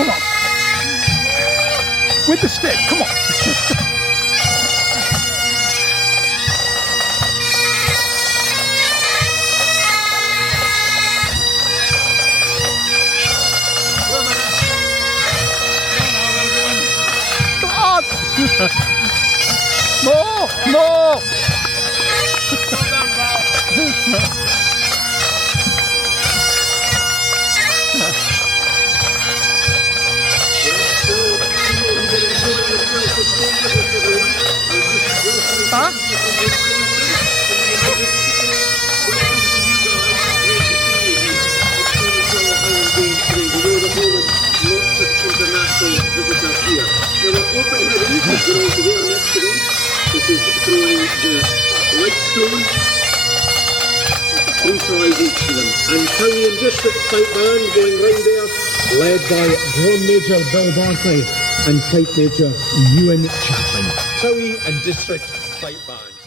Come on. With the stick, come on. More! More! Huh? Lots of international visitors here. There were open heavens that were over there next to them. This is throwing the white stone, 3 tries each of them. And Towie and District Pipe Band going round there, led by Drum Major Bill Barclay and Pipe Major Ewan Chapman. Towie and District Pipe Band.